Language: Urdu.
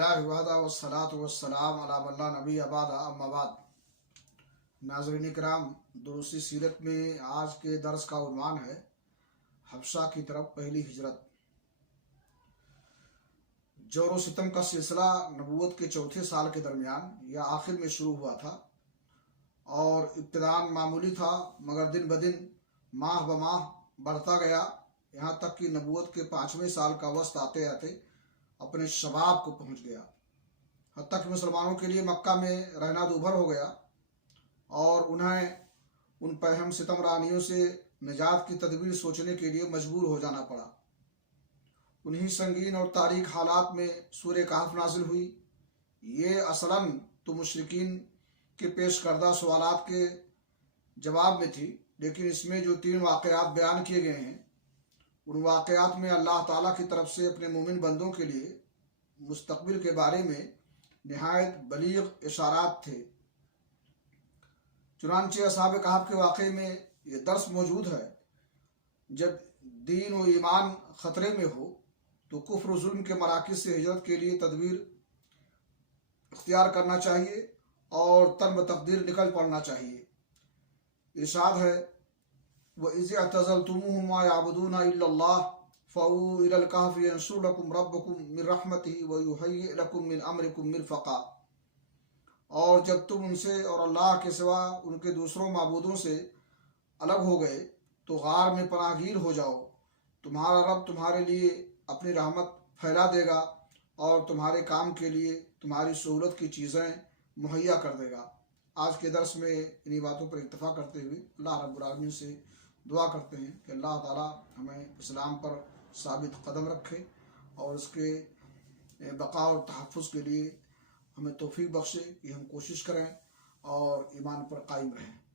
الحمدللہ وحدہ والصلاة والسلام علی من لا نبی بعدہ اما بعد۔ ناظرین کرام، دروسی سیرت میں آج کے درس کا عنوان ہے حبشہ کی طرف پہلی ہجرت۔ جور و ستم کا سلسلہ نبوت کے چوتھے سال کے درمیان یا آخر میں شروع ہوا تھا اور ابتداءً معمولی تھا، مگر دن بدن ماہ بماہ بڑھتا گیا، یہاں تک کہ نبوت کے 5ویں سال کا وسط آتے آتے اپنے شباب کو پہنچ گیا، حتیٰ کہ مسلمانوں کے لیے مکہ میں رہنا دوبھر ہو گیا اور انہیں ان پہم ستم رانیوں سے نجات کی تدبیر سوچنے کے لیے مجبور ہو جانا پڑا۔ انہی سنگین اور تاریک حالات میں سورہ کہف نازل ہوئی۔ یہ اصلاً تو مشرکین کے پیش کردہ سوالات کے جواب میں تھی، لیکن اس میں جو 3 واقعات بیان کیے گئے ہیں ان واقعات میں اللہ تعالیٰ کی طرف سے اپنے مومن بندوں کے لیے مستقبل کے بارے میں نہایت بلیغ اشارات تھے۔ چنانچہ اصحاب کہف کے واقعے میں یہ درس موجود ہے، جب دین و ایمان خطرے میں ہو تو کفر و ظلم کے مراکز سے ہجرت کے لیے تدبیر اختیار کرنا چاہیے اور تن بتقدیر نکل پڑنا چاہیے۔ ارشاد ہے وَإِذِ اعْتَزَلْتُمُوهُمْ مَا يَعْبُدُونَ إِلَّا اللَّهَ فَأْوُوا إِلَى الْكَهْفِ يَنشُرْ لَكُمْ رَبُّكُمْ مِنْ رَحْمَتِهِ وَيُهَيِّئْ لَكُمْ مِنْ أَمْرِكُمْ مِرْفَقًا۔ اور جب تم ان سے اور اللہ کے سوا ان کے دوسروں معبودوں سے الگ ہو گئے تو غار میں پناہ گیر ہو جاؤ، تمہارا رب تمہارے لیے اپنی رحمت پھیلا دے گا اور تمہارے کام کے لیے تمہاری سہولت کی چیزیں مہیا کر دے گا۔ آج کے درس میں انہی باتوں پر اکتفا کرتے ہوئے اللہ رب العالمین سے دعا کرتے ہیں کہ اللہ تعالی ہمیں اسلام پر ثابت قدم رکھے اور اس کے بقا اور تحفظ کے لیے ہمیں توفیق بخشے کہ ہم کوشش کریں اور ایمان پر قائم رہیں۔